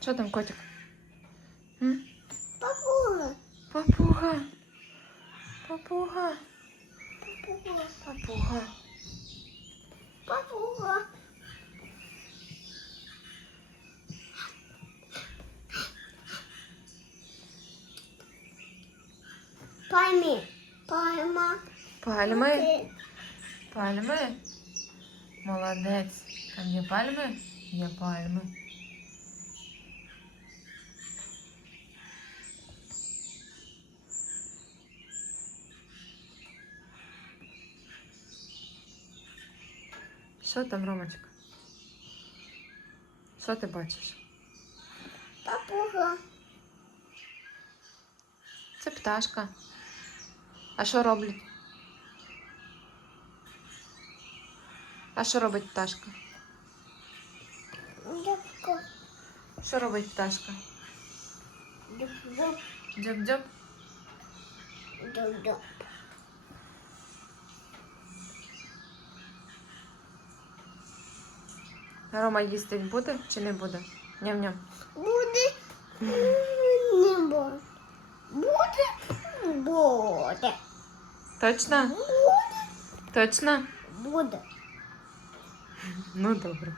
Что там, котик? М? попуга, попуга, попуга, попуга, Папуга. Пальмы. Пальма. Пальмы. Пальмы. Молодец. А мне пальмы? я пальмы. Що там, Ромочка? Що ти бачиш? Папуга. Це пташка. А що роблять? А що робить пташка? Дядько. Що робить пташка? Дуб-дуб. Дзьоб-дзьоб. Дуб-дуб. Рома їсти буде чи не буде? Ням-ням. Буде. Не буде. Буде. Буде. Точно? Буде. Точно? Буде. Ну добре.